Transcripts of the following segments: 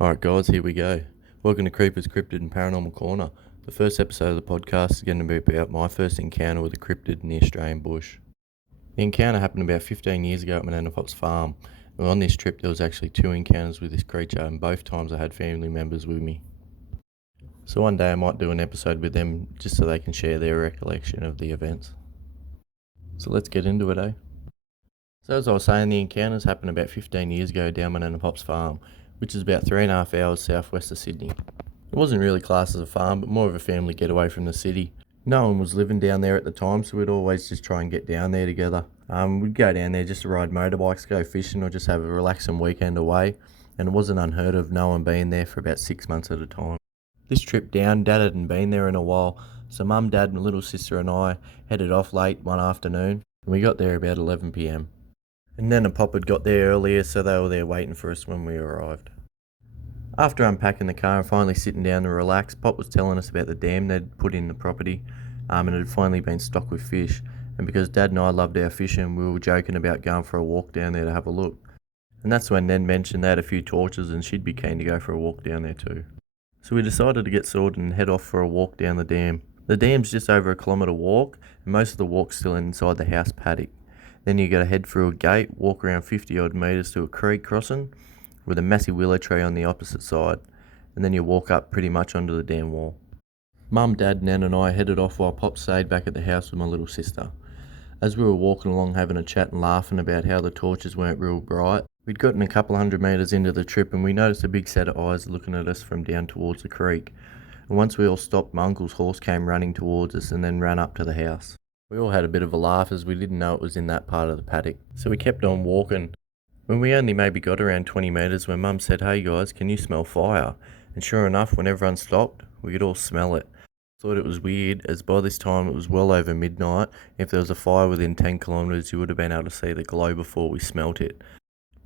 Alright guys, here we go. Welcome to Creepers, Cryptid and Paranormal Corner. The first episode of the podcast is going to be about my first encounter with a cryptid in the Australian bush. The encounter happened about 15 years ago at my Nan and Pop's farm. And on this trip there was actually two encounters with this creature, and both times I had family members with me. So one day I might do an episode with them just so they can share their recollection of the events. So let's get into it, eh? So as I was saying, the encounters happened about 15 years ago down my Nan and Pop's farm, which is about 3.5 hours southwest of Sydney. It wasn't really classed as a farm, but more of a family getaway from the city. No one was living down there at the time, so we'd always just try and get down there together. We'd go down there just to ride motorbikes, go fishing, or just have a relaxing weekend away, and it wasn't unheard of no one being there for about 6 months at a time. This trip down, Dad hadn't been there in a while, so Mum, Dad, my little sister and I headed off late one afternoon, and we got there about 11 p.m. And Nan and Pop had got there earlier, so they were there waiting for us when we arrived. After unpacking the car and finally sitting down to relax, Pop was telling us about the dam they'd put in the property, and it had finally been stocked with fish. And because Dad and I loved our fishing, we were joking about going for a walk down there to have a look. And that's when Nan mentioned they had a few torches and she'd be keen to go for a walk down there too. So we decided to get sorted and head off for a walk down the dam. The dam's just over a kilometre walk, and most of the walk's still inside the house paddock. Then you got to head through a gate, walk around 50 odd metres to a creek crossing with a massive willow tree on the opposite side, and then you walk up pretty much onto the dam wall. Mum, Dad, Nan and I headed off while Pop stayed back at the house with my little sister. As we were walking along having a chat and laughing about how the torches weren't real bright, we'd gotten a couple hundred metres into the trip and we noticed a big set of eyes looking at us from down towards the creek. And once we all stopped, my uncle's horse came running towards us and then ran up to the house. We all had a bit of a laugh as we didn't know it was in that part of the paddock. So we kept on walking. When we only maybe got around 20 metres when Mum said, "Hey guys, can you smell fire?" And sure enough, when everyone stopped, we could all smell it. Thought it was weird, as by this time it was well over midnight. If there was a fire within 10 kilometres, you would have been able to see the glow before we smelt it.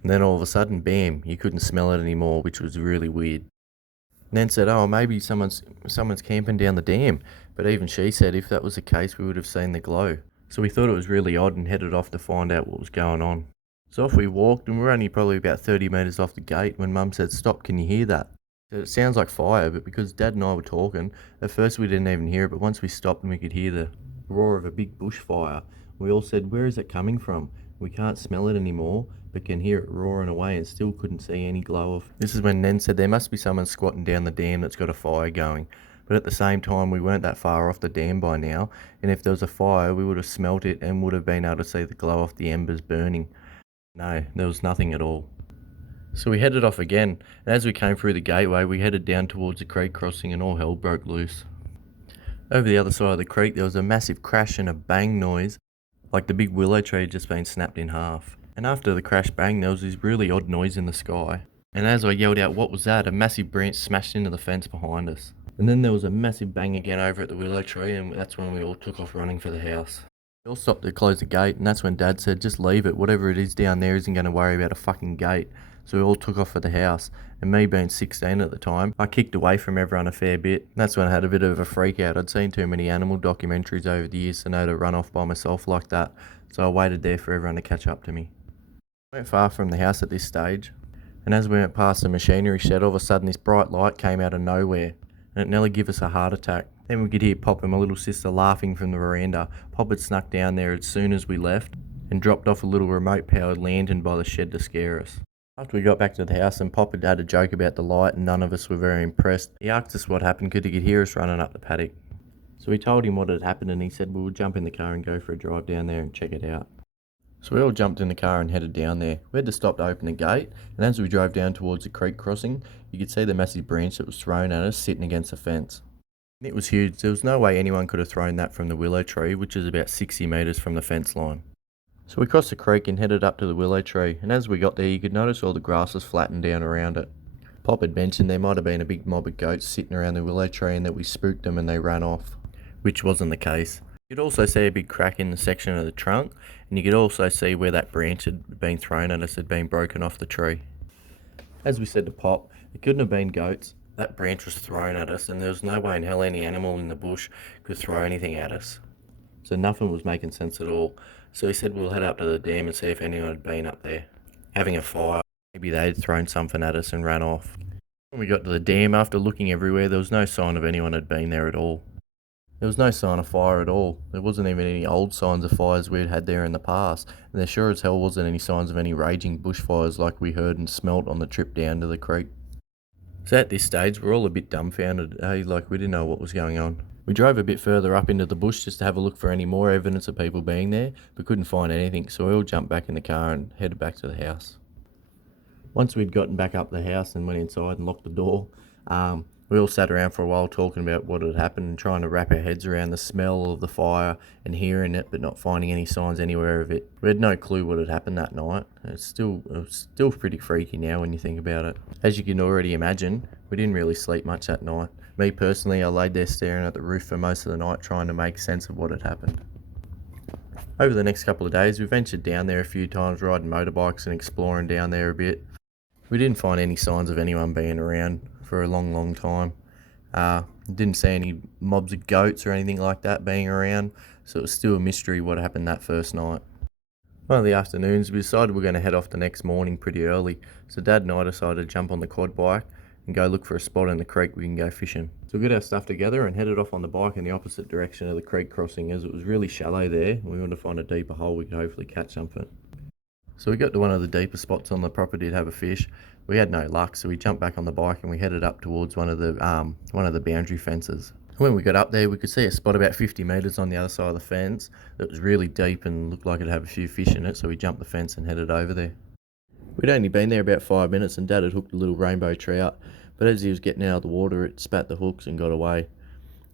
And then all of a sudden, bam, you couldn't smell it anymore, which was really weird. Nan said, "Oh, maybe someone's camping down the dam." But even she said if that was the case, we would have seen the glow. So we thought it was really odd and headed off to find out what was going on. So off we walked, and we were only probably about 30 metres off the gate when Mum said, "Stop, can you hear that?" It sounds like fire, but because Dad and I were talking, at first we didn't even hear it, but once we stopped and we could hear the roar of a big bushfire, we all said, "Where is it coming from? We can't smell it anymore, but can hear it roaring away," and still couldn't see any glow of. This is when Nan said there must be someone squatting down the dam that's got a fire going. But at the same time, we weren't that far off the dam by now, and if there was a fire, we would have smelt it and would have been able to see the glow off the embers burning. No, there was nothing at all. So we headed off again, and as we came through the gateway, we headed down towards the creek crossing and all hell broke loose. Over the other side of the creek, there was a massive crash and a bang noise, like the big willow tree had just been snapped in half. And after the crash bang, there was this really odd noise in the sky. And as I yelled out, "What was that?" a massive branch smashed into the fence behind us. And then there was a massive bang again over at the willow tree, and that's when we all took off running for the house. We all stopped to close the gate, and that's when Dad said, "Just leave it, whatever it is down there isn't going to worry about a fucking gate." So we all took off for the house, and me being 16 at the time, I kicked away from everyone a fair bit. That's when I had a bit of a freak out. I'd seen too many animal documentaries over the years to know to run off by myself like that, so I waited there for everyone to catch up to me. We weren't far from the house at this stage, and as we went past the machinery shed, all of a sudden this bright light came out of nowhere, and it nearly gave us a heart attack. Then we could hear Pop and my little sister laughing from the veranda. Pop had snuck down there as soon as we left and dropped off a little remote-powered lantern by the shed to scare us. After we got back to the house and Pop had had a joke about the light and none of us were very impressed, he asked us what happened because he could hear us running up the paddock. So we told him what had happened and he said we'll jump in the car and go for a drive down there and check it out. So we all jumped in the car and headed down there. We had to stop to open the gate, and as we drove down towards the creek crossing, you could see the massive branch that was thrown at us sitting against the fence. It was huge. There was no way anyone could have thrown that from the willow tree, which is about 60 metres from the fence line. So we crossed the creek and headed up to the willow tree, and as we got there you could notice all the grass was flattened down around it. Pop had mentioned there might have been a big mob of goats sitting around the willow tree and that we spooked them and they ran off, which wasn't the case. You could also see a big crack in the section of the trunk, and you could also see where that branch had been thrown at us had been broken off the tree. As we said to Pop, it couldn't have been goats. That branch was thrown at us, and there was no way in hell any animal in the bush could throw anything at us. So nothing was making sense at all. So he said we'll head up to the dam and see if anyone had been up there having a fire. Maybe they'd thrown something at us and ran off. When we got to the dam, after looking everywhere, there was no sign of anyone had been there at all. There was no sign of fire at all. There wasn't even any old signs of fires we'd had there in the past, and there sure as hell wasn't any signs of any raging bushfires like we heard and smelt on the trip down to the creek. So at this stage, we're all a bit dumbfounded, like we didn't know what was going on. We drove a bit further up into the bush just to have a look for any more evidence of people being there, but couldn't find anything, so we all jumped back in the car and headed back to the house. Once we'd gotten back up the house and went inside and locked the door, we all sat around for a while talking about what had happened and trying to wrap our heads around the smell of the fire and hearing it, but not finding any signs anywhere of it. We had no clue what had happened that night. It was still pretty freaky now when you think about it. As you can already imagine, we didn't really sleep much that night. Me personally, I laid there staring at the roof for most of the night trying to make sense of what had happened. Over the next couple of days, we ventured down there a few times, riding motorbikes and exploring down there a bit. We didn't find any signs of anyone being around for a long, long time. Didn't see any mobs of goats or anything like that being around, so it was still a mystery what happened that first night. One of the afternoons, we decided we were going to head off the next morning pretty early, so Dad and I decided to jump on the quad bike and go look for a spot in the creek we can go fishing. So we got our stuff together and headed off on the bike in the opposite direction of the creek crossing, as it was really shallow there and we wanted to find a deeper hole we could hopefully catch something. So we got to one of the deeper spots on the property to have a fish. We had no luck, so we jumped back on the bike and we headed up towards one of the boundary fences. When we got up there, we could see a spot about 50 metres on the other side of the fence that was really deep and looked like it'd have a few fish in it, so we jumped the fence and headed over there. We'd only been there about 5 minutes and Dad had hooked a little rainbow trout, but as he was getting out of the water, it spat the hooks and got away.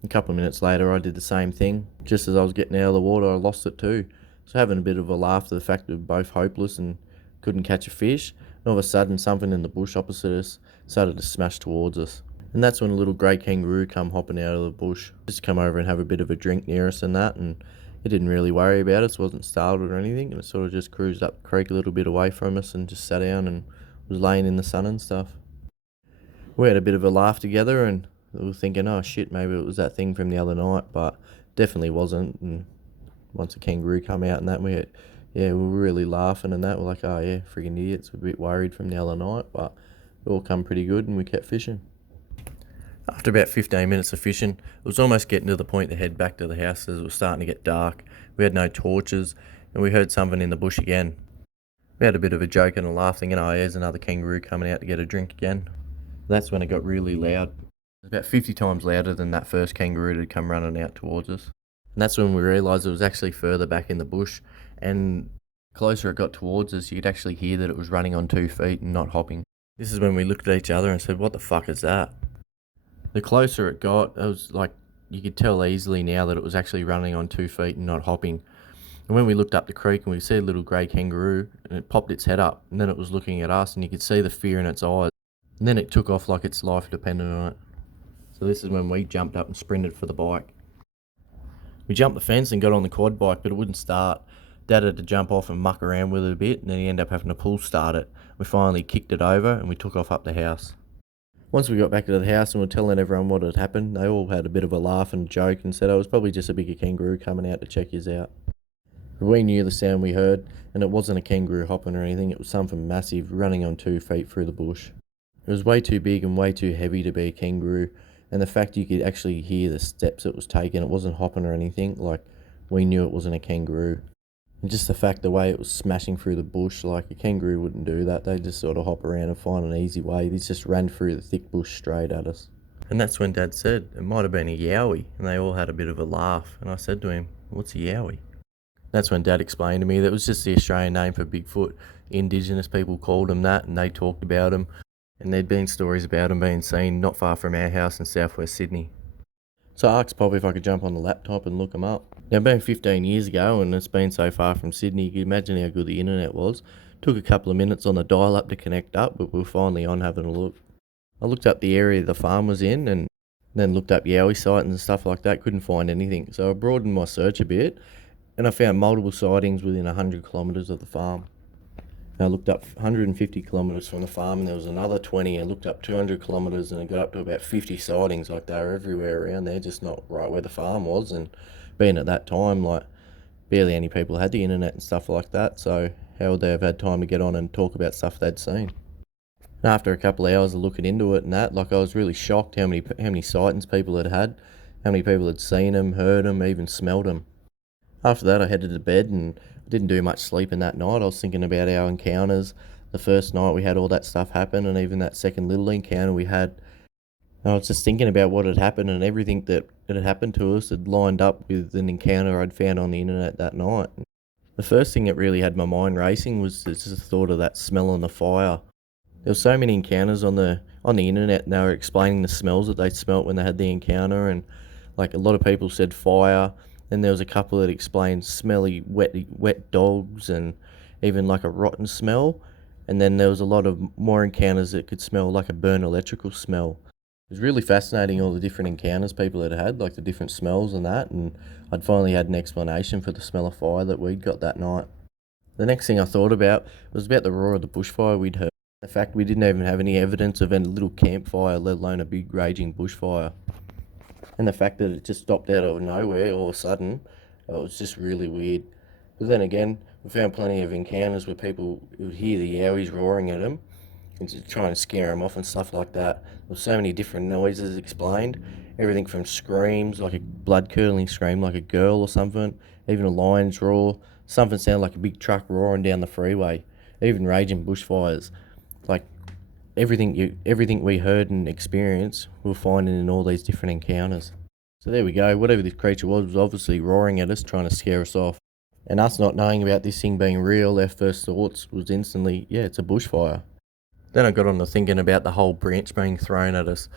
A couple of minutes later, I did the same thing. Just as I was getting out of the water, I lost it too. So having a bit of a laugh at the fact that we were both hopeless and couldn't catch a fish, and all of a sudden something in the bush opposite us started to smash towards us. And that's when a little grey kangaroo come hopping out of the bush, just come over and have a bit of a drink near us and that, and it didn't really worry about us, wasn't startled or anything, and it sort of just cruised up the creek a little bit away from us and just sat down and was laying in the sun and stuff. We had a bit of a laugh together and we were thinking, oh shit, maybe it was that thing from the other night, but definitely wasn't. And once a kangaroo come out and that, we were really laughing and that. We're like, oh yeah, friggin' idiots. We're a bit worried from the other night, but it all come pretty good and we kept fishing. After about 15 minutes of fishing, it was almost getting to the point to head back to the house as it was starting to get dark. We had no torches and we heard something in the bush again. We had a bit of a joke and a laugh thinking, oh, here's another kangaroo coming out to get a drink again. That's when it got really loud. It was about 50 times louder than that first kangaroo that had come running out towards us. And that's when we realised it was actually further back in the bush, and the closer it got towards us, you could actually hear that it was running on 2 feet and not hopping. This is when we looked at each other and said, what the fuck is that? The closer it got, it was like, you could tell easily now that it was actually running on 2 feet and not hopping. And when we looked up the creek and we see a little grey kangaroo, and it popped its head up, and then it was looking at us, and you could see the fear in its eyes. And then it took off like its life depended on it. So this is when we jumped up and sprinted for the bike. We jumped the fence and got on the quad bike, but it wouldn't start. Dad had to jump off and muck around with it a bit, and then he ended up having to pull start it. We finally kicked it over and we took off up the house. Once we got back to the house and were telling everyone what had happened, they all had a bit of a laugh and joke and said it was probably just a bigger kangaroo coming out to check us out. But we knew the sound we heard, and it wasn't a kangaroo hopping or anything, it was something massive running on 2 feet through the bush. It was way too big and way too heavy to be a kangaroo, and the fact you could actually hear the steps it was taking, it wasn't hopping or anything, like we knew it wasn't a kangaroo. And just the fact the way it was smashing through the bush, like a kangaroo wouldn't do that, they just sort of hop around and find an easy way. They just ran through the thick bush straight at us. And that's when Dad said it might have been a yowie, and they all had a bit of a laugh, and I said to him, what's a yowie? That's when Dad explained to me that it was just the Australian name for Bigfoot. Indigenous people called him that, and they talked about him. And there'd been stories about him being seen not far from our house in southwest Sydney. So I asked Pop if I could jump on the laptop and look him up. Now, about 15 years ago, and it's been so far from Sydney, you can imagine how good the internet was. Took a couple of minutes on the dial-up to connect up, but we were finally on having a look. I looked up the area the farm was in, and then looked up Yowie sightings and stuff like that, couldn't find anything. So I broadened my search a bit, and I found multiple sightings within 100 kilometres of the farm. I looked up 150 kilometres from the farm, and there was another 20. I looked up 200 kilometres, and it got up to about 50 sightings. Like, they were everywhere around there, just not right where the farm was. And being at that time, like, barely any people had the internet and stuff like that, so how would they have had time to get on and talk about stuff they'd seen? And after a couple of hours of looking into it and that, like, I was really shocked how many sightings people had, how many people had seen them, heard them, even smelled them. After that, I headed to bed and I didn't do much sleeping that night. I was thinking about our encounters. The first night we had all that stuff happen, and even that second little encounter we had. And I was just thinking about what had happened, and everything that had happened to us had lined up with an encounter I'd found on the internet that night. The first thing that really had my mind racing was just the thought of that smell on the fire. There were so many encounters on the internet, and they were explaining the smells that they smelt when they had the encounter, and like a lot of people said fire. Then there was a couple that explained smelly, wet dogs, and even like a rotten smell. And then there was a lot of more encounters that could smell like a burnt electrical smell. It was really fascinating, all the different encounters people had, like the different smells and that. And I'd finally had an explanation for the smell of fire that we'd got that night. The next thing I thought about was about the roar of the bushfire we'd heard. The fact we didn't even have any evidence of any little campfire, let alone a big raging bushfire. And the fact that it just stopped out of nowhere all of a sudden, it was just really weird. But then again, we found plenty of encounters where people would hear the yowies roaring at them and just trying to scare them off and stuff like that. There were so many different noises explained. Everything from screams, like a blood-curdling scream like a girl or something, even a lion's roar, something sounded like a big truck roaring down the freeway, even raging bushfires. Like everything we heard and experienced, we were finding in all these different encounters. So there we go. Whatever this creature was obviously roaring at us, trying to scare us off. And us not knowing about this thing being real, our first thoughts was instantly, yeah, it's a bushfire. Then I got on to thinking about the whole branch being thrown at us.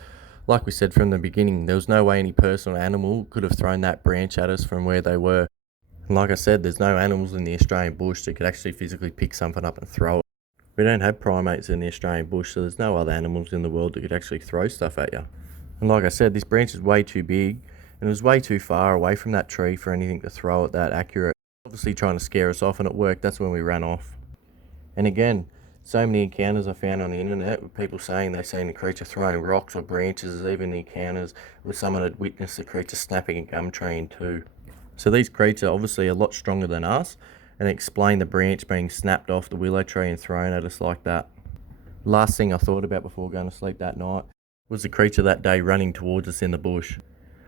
Like we said from the beginning, there was no way any person or animal could have thrown that branch at us from where they were. And like I said, there's no animals in the Australian bush that could actually physically pick something up and throw it. We don't have primates in the Australian bush, so there's no other animals in the world that could actually throw stuff at you. And like I said, this branch is way too big, and it was way too far away from that tree for anything to throw it that accurate. Obviously trying to scare us off, and it worked. That's when we ran off. And again, so many encounters I found on the internet with people saying they've seen a creature throwing rocks or branches, even encounters with someone had witnessed a creature snapping a gum tree in two. So these creatures are obviously a lot stronger than us, and explain the branch being snapped off the willow tree and thrown at us like that. Last thing I thought about before going to sleep that night was the creature that day running towards us in the bush.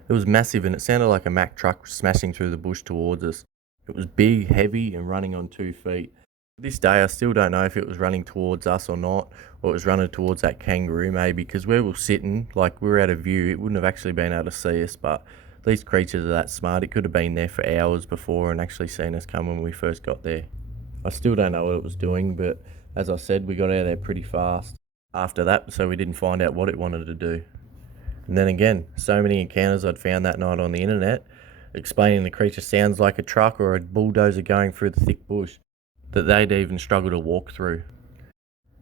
It was massive, and it sounded like a Mack truck smashing through the bush towards us. It was big, heavy, and running on 2 feet. To this day, I still don't know if it was running towards us or not, or it was running towards that kangaroo maybe, because where we were sitting, like we were out of view, it wouldn't have actually been able to see us, but these creatures are that smart. It could have been there for hours before and actually seen us come when we first got there. I still don't know what it was doing, but as I said, we got out of there pretty fast after that, so we didn't find out what it wanted to do. And then again, so many encounters I'd found that night on the internet explaining the creature sounds like a truck or a bulldozer going through the thick bush that they'd even struggle to walk through.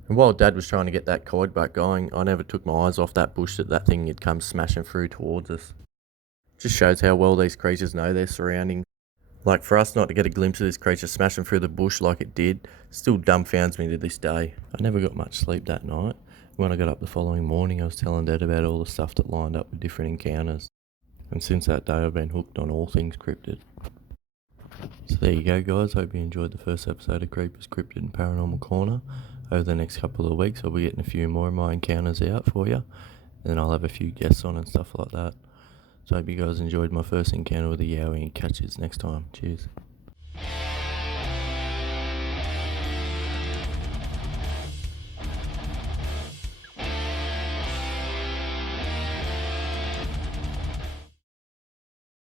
And while Dad was trying to get that kite back going, I never took my eyes off that bush that thing had come smashing through towards us. Just shows how well these creatures know their surroundings. Like, for us not to get a glimpse of this creature smashing through the bush like it did, still dumbfounds me to this day. I never got much sleep that night. When I got up the following morning, I was telling Dad about all the stuff that lined up with different encounters. And since that day, I've been hooked on all things cryptid. So there you go, guys. Hope you enjoyed the first episode of Creepers, Cryptid and Paranormal Corner. Over the next couple of weeks, I'll be getting a few more of my encounters out for you. And then I'll have a few guests on and stuff like that. So I hope you guys enjoyed my first encounter with a yowie, and catch you next time. Cheers.